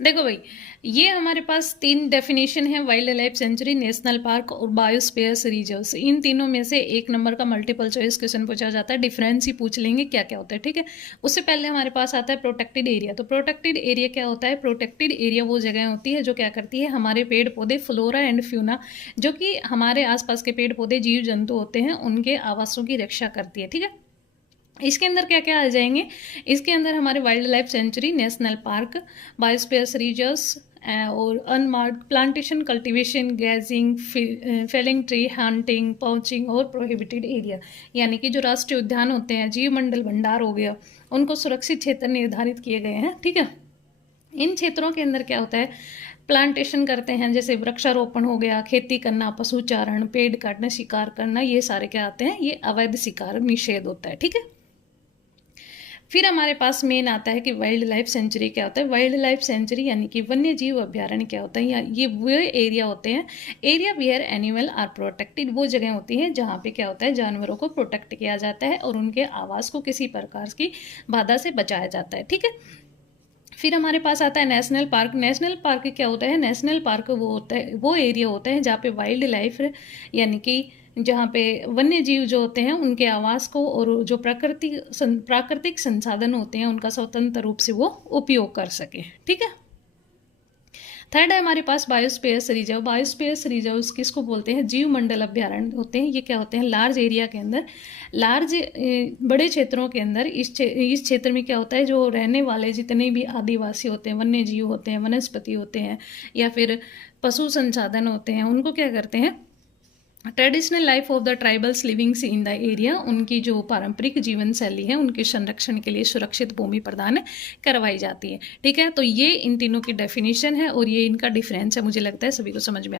देखो भाई, ये हमारे पास तीन डेफिनेशन है, wild life sanctuary, national park और बायोस्फीयर रिजर्व्स। इन तीनों में से एक नंबर का मल्टीपल चॉइस क्वेश्चन पूछा जाता है, डिफरेंस ही पूछ लेंगे क्या क्या होता है, ठीक है। उससे पहले हमारे पास आता है प्रोटेक्टेड एरिया। तो प्रोटेक्टेड एरिया क्या होता है? प्रोटेक्टेड एरिया वो जगह होती है जो क्या करती है, हमारे पेड़ पौधे, फ्लोरा एंड फ्यूना, जो कि हमारे आसपास के पेड़ पौधे, जीव जंतु होते हैं, उनके आवासों की रक्षा करती है, ठीक है। इसके अंदर क्या क्या आ जाएंगे? इसके अंदर हमारे wild life sanctuary, national park, biosphere reserves और unmarked plantation, cultivation, grazing, felling tree, hunting, poaching और प्रोहिबिटेड एरिया, यानी कि जो राष्ट्रीय उद्यान होते हैं, जीव मंडल भंडार हो गया, उनको सुरक्षित क्षेत्र निर्धारित किए गए हैं, ठीक है। इन क्षेत्रों के अंदर क्या होता है? प्लांटेशन करते हैं, जैसे वृक्षारोपण हो गया, खेती करना, पशु चारण, पेड़ काटना, शिकार करना, ये सारे क्या आते हैं? ये अवैध शिकार निषेध होता है, ठीक है। फिर हमारे पास मेन आता है कि वाइल्ड लाइफ सेंचुरी क्या होता है। वाइल्ड लाइफ सेंचुरी यानी कि वन्य जीव अभ्यारण्य क्या होता है, या ये वो एरिया होते हैं, area where animal are protected, वो जगह होती है जहाँ पे क्या होता है, जानवरों को प्रोटेक्ट किया जाता है और उनके आवास को किसी प्रकार की बाधा से बचाया जाता है, ठीक है। फिर हमारे पास आता है नेशनल पार्क। नेशनल पार्क क्या होता है? नेशनल पार्क वो होता है, वो एरिया होता है जहाँ पे वाइल्ड लाइफ, यानी कि जहाँ पे वन्य जीव जो होते हैं उनके आवास को और जो प्राकृतिक संसाधन होते हैं उनका स्वतंत्र रूप से वो उपयोग कर सके, ठीक है। थर्ड है हमारे पास बायोस्फीयर रिजर्व। बायोस्फीयर रिजर्व किसको बोलते हैं? जीव मंडल अभ्यारण्य होते हैं। ये क्या होते हैं? लार्ज एरिया के अंदर, लार्ज बड़े क्षेत्रों के अंदर, इस क्षेत्र में क्या होता है, जो रहने वाले जितने भी आदिवासी होते हैं, वन्य जीव होते हैं, वनस्पति होते हैं, या फिर पशु संसाधन होते हैं, उनको क्या करते हैं, traditional life of the tribals livings in the area, उनकी जो पारंपरिक जीवन शैली है उनके संरक्षण के लिए सुरक्षित भूमि प्रदान करवाई जाती है, ठीक है। तो ये इन तीनों की डेफिनेशन है और ये इनका डिफरेंस है, मुझे लगता है सभी को समझ में